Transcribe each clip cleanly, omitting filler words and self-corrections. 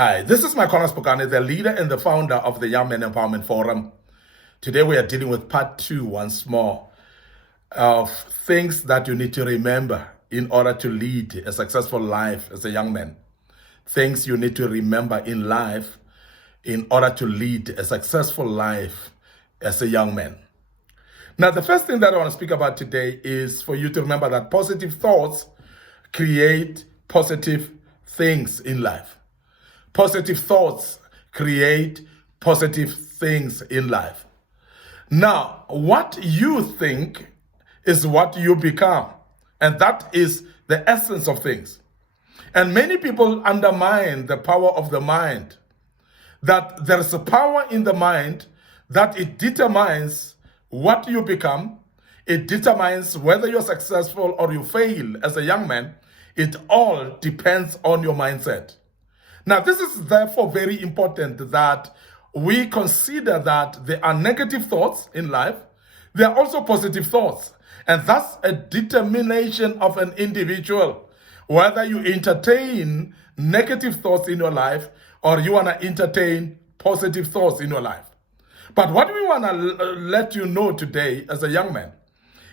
Hi, this is Mike Spokane, the leader and the founder of the Young Men Empowerment Forum. Today we are dealing with part 2 once more of things that you need to remember in order to lead a successful life as a young man. Things you need to remember in life in order to lead a successful life as a young man. Now, the first thing that I want to speak about today is for you to remember that positive thoughts create positive things in life. Positive thoughts create positive things in life. Now, what you think is what you become, and that is the essence of things. And many people undermine the power of the mind, that there is a power in the mind that it determines what you become. It determines whether you're successful or you fail as a young man. It all depends on your mindset. Now, this is therefore very important that we consider that there are negative thoughts in life. There are also positive thoughts. And that's a determination of an individual, whether you entertain negative thoughts in your life or you want to entertain positive thoughts in your life. But what we want to let you know today as a young man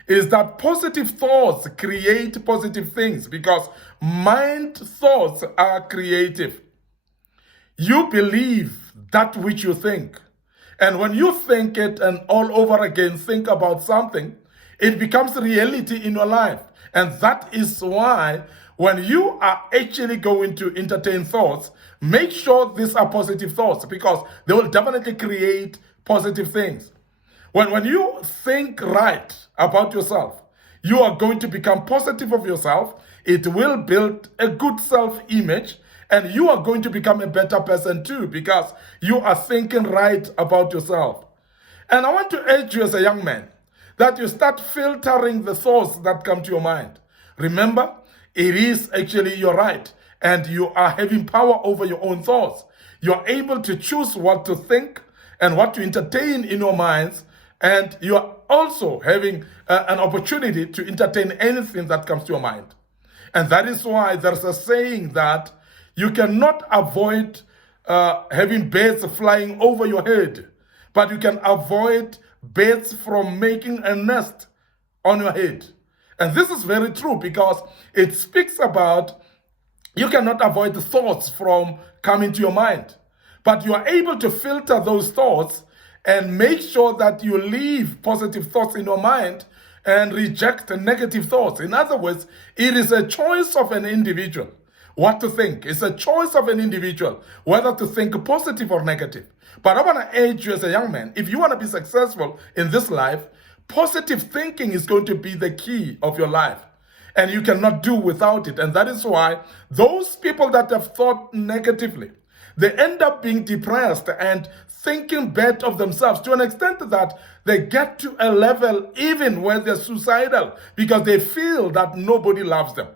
is that positive thoughts create positive things, because mind thoughts are creative. You believe that which you think. And when you think it and all over again think about something, it becomes reality in your life. And that is why when you are actually going to entertain thoughts, make sure these are positive thoughts, because they will definitely create positive things. When you think right about yourself, you are going to become positive of yourself. It will build a good self-image, and you are going to become a better person too, because you are thinking right about yourself. And I want to urge you as a young man that you start filtering the thoughts that come to your mind. Remember, it is actually your right, and you are having power over your own thoughts. You're able to choose what to think and what to entertain in your minds, and you are also having an opportunity to entertain anything that comes to your mind. And that is why there's a saying that you cannot avoid having birds flying over your head, but you can avoid birds from making a nest on your head. And this is very true, because it speaks about you cannot avoid the thoughts from coming to your mind, but you are able to filter those thoughts and make sure that you leave positive thoughts in your mind and reject negative thoughts. In other words, it is a choice of an individual what to think. It's a choice of an individual whether to think positive or negative. But I want to urge you as a young man, if you want to be successful in this life, positive thinking is going to be the key of your life. And you cannot do without it. And that is why those people that have thought negatively, they end up being depressed and thinking bad of themselves to an extent that they get to a level even where they're suicidal, because they feel that nobody loves them.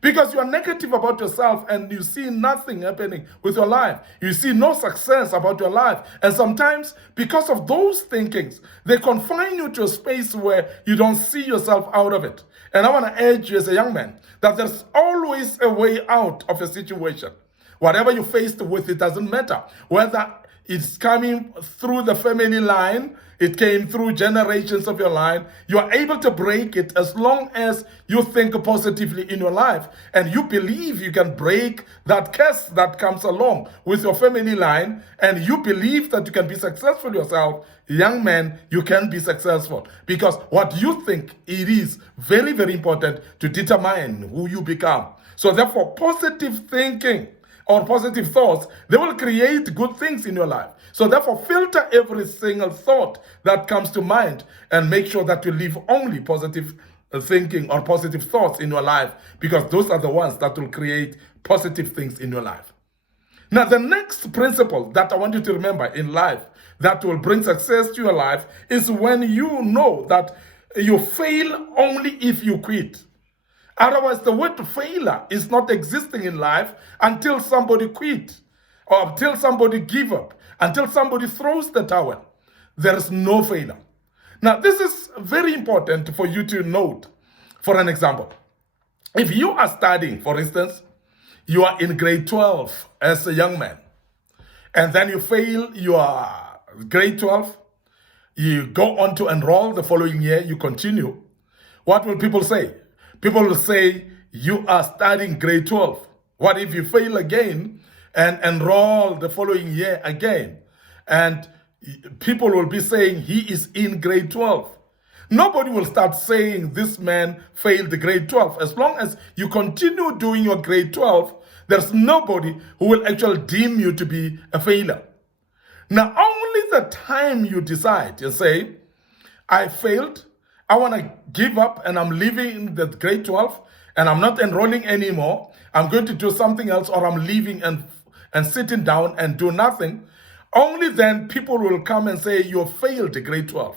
Because you are negative about yourself and you see nothing happening with your life. You see no success about your life. And sometimes, because of those thinkings, they confine you to a space where you don't see yourself out of it. And I want to urge you as a young man that there's always a way out of a situation. Whatever you're faced with, it doesn't matter. Whether it's coming through the family line, it came through generations of your line, you are able to break it as long as you think positively in your life and you believe you can break that curse that comes along with your family line, and you believe that you can be successful yourself. Young man, you can be successful, because what you think, it is very, very important to determine who you become. So therefore, positive thinking or positive thoughts, they will create good things in your life. So therefore, filter every single thought that comes to mind and make sure that you leave only positive thinking or positive thoughts in your life, because those are the ones that will create positive things in your life. Now, the next principle that I want you to remember in life that will bring success to your life is when you know that you fail only if you quit. Otherwise, the word failure is not existing in life until somebody quit, or until somebody give up, until somebody throws the towel. There is no failure. Now, this is very important for you to note. For an example, if you are studying, for instance, you are in grade 12 as a young man, and then you fail your grade 12, you go on to enroll the following year, you continue, what will people say? People will say, you are studying grade 12. What if you fail again and enroll the following year again? And people will be saying he is in grade 12. Nobody will start saying this man failed the grade 12. As long as you continue doing your grade 12, there's nobody who will actually deem you to be a failure. Now, only the time you decide, you say, I failed, I want to give up and I'm leaving the grade 12 and I'm not enrolling anymore, I'm going to do something else, or I'm leaving and sitting down and do nothing, only then people will come and say you failed the grade 12.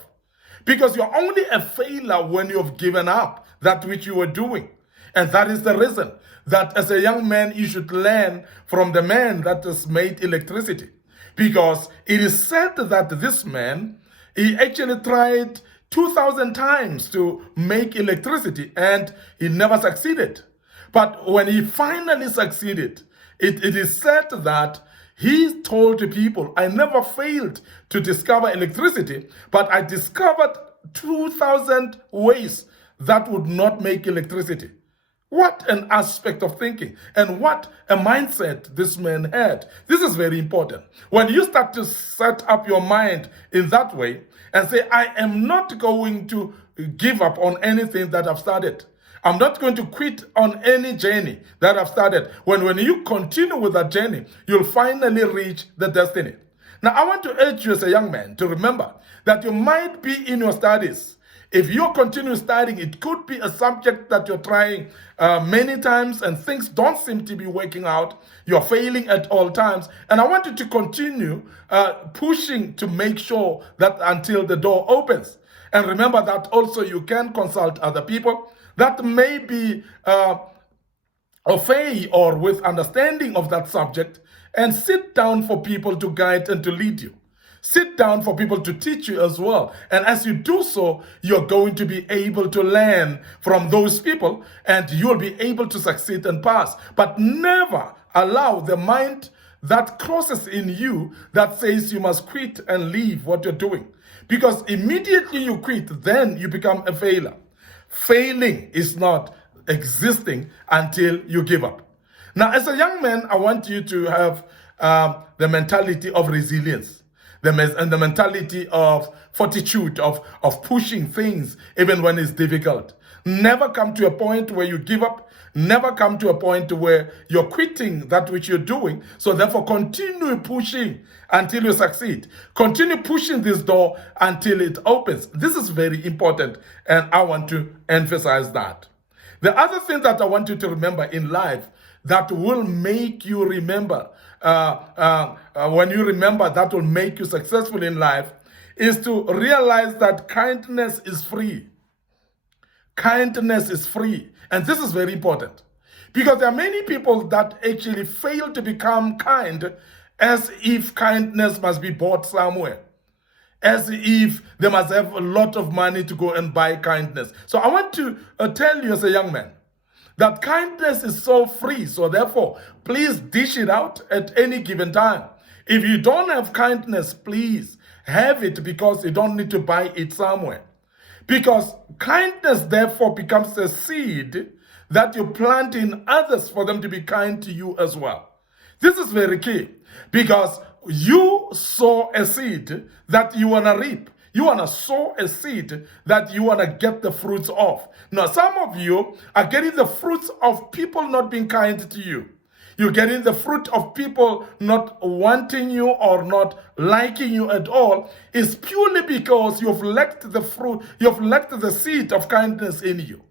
Because you're only a failure when you've given up that which you were doing. And that is the reason that as a young man, you should learn from the man that has made electricity. Because it is said that this man, he actually tried 2,000 times to make electricity and he never succeeded. But when he finally succeeded, it is said that he told the people, I never failed to discover electricity, but I discovered 2,000 ways that would not make electricity. What an aspect of thinking, and what a mindset this man had. This is very important. When you start to set up your mind in that way and say, I am not going to give up on anything that I've started. I'm not going to quit on any journey that I've started. When you continue with that journey, you'll finally reach the destiny. Now, I want to urge you as a young man to remember that you might be in your studies. If you continue studying, it could be a subject that you're trying many times and things don't seem to be working out. You're failing at all times. And I want you to continue pushing to make sure that until the door opens. And remember that also you can consult other people that may be au fait or with understanding of that subject, and sit down for people to guide and to lead you. Sit down for people to teach you as well. And as you do so, you're going to be able to learn from those people and you'll be able to succeed and pass. But never allow the mind that crosses in you that says you must quit and leave what you're doing. Because immediately you quit, then you become a failure. Failing is not existing until you give up. Now, as a young man, I want you to have the mentality of resilience. And the mentality of fortitude, of pushing things even when it's difficult. Never come to a point where you give up. Never come to a point where you're quitting that which you're doing. So therefore, continue pushing until you succeed. Continue pushing this door until it opens. This is very important, and I want to emphasize that. The other thing that I want you to remember in life that will make you remember, when you remember that will make you successful in life, is to realize that kindness is free. Kindness is free. And this is very important. Because there are many people that actually fail to become kind as if kindness must be bought somewhere. As if they must have a lot of money to go and buy kindness. So I want to tell you as a young man, that kindness is so free. So therefore, please dish it out at any given time. If you don't have kindness, please have it, because you don't need to buy it somewhere. Because kindness therefore becomes a seed that you plant in others for them to be kind to you as well. This is very key, because you sow a seed that you want to reap. You want to sow a seed that you want to get the fruits of. Now, some of you are getting the fruits of people not being kind to you. You're getting the fruit of people not wanting you or not liking you at all. It's purely because you've lacked the fruit, you've lacked the seed of kindness in you.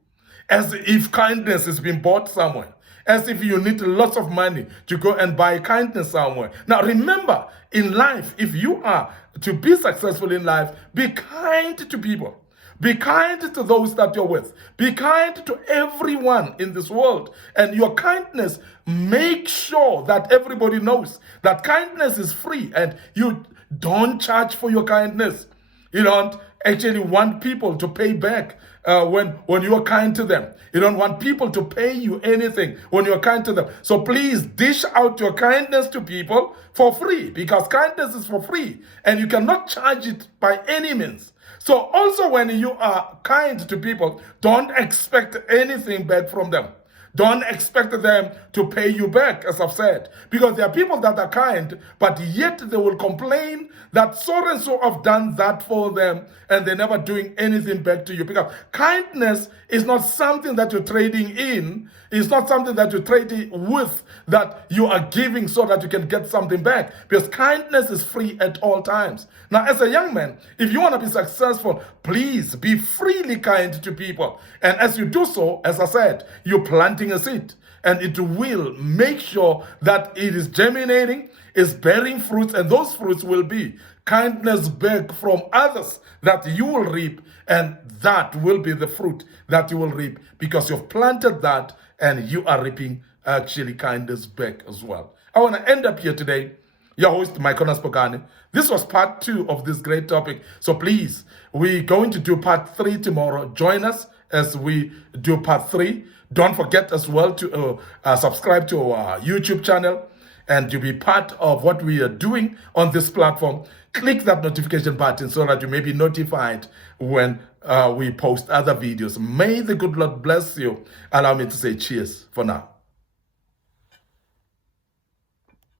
As if kindness has been bought somewhere. As if you need lots of money to go and buy kindness somewhere. Now remember, in life, if you are to be successful in life, be kind to people. Be kind to those that you're with. Be kind to everyone in this world. And your kindness, make sure that everybody knows that kindness is free and you don't charge for your kindness. You don't actually want people to pay back when you are kind to them. You don't want people to pay you anything when you're kind to them. So please dish out your kindness to people for free, because kindness is for free and you cannot charge it by any means. So also when you are kind to people, don't expect anything back from them. Don't expect them to pay you back, as I've said. Because there are people that are kind, but yet they will complain that so and so have done that for them, and they're never doing anything back to you. Because kindness is not something that you're trading in. It's not something that you're trading with, that you are giving so that you can get something back. Because kindness is free at all times. Now, as a young man, if you want to be successful, please be freely kind to people. And as you do so, as I said, you're planting a seed, and it will make sure that it is germinating, is bearing fruits, and those fruits will be kindness back from others that you will reap, and that will be the fruit that you will reap, because you've planted that and you are reaping actually kindness back as well. I want to end up here today. Your host, Mike Spokane. This was part 2 of this great topic. So please, we're going to do part 3 tomorrow. Join us as we do part 3. Don't forget as well to subscribe to our YouTube channel and to be part of what we are doing on this platform. Click that notification button so that you may be notified when we post other videos. May the good Lord bless you. Allow me to say cheers for now.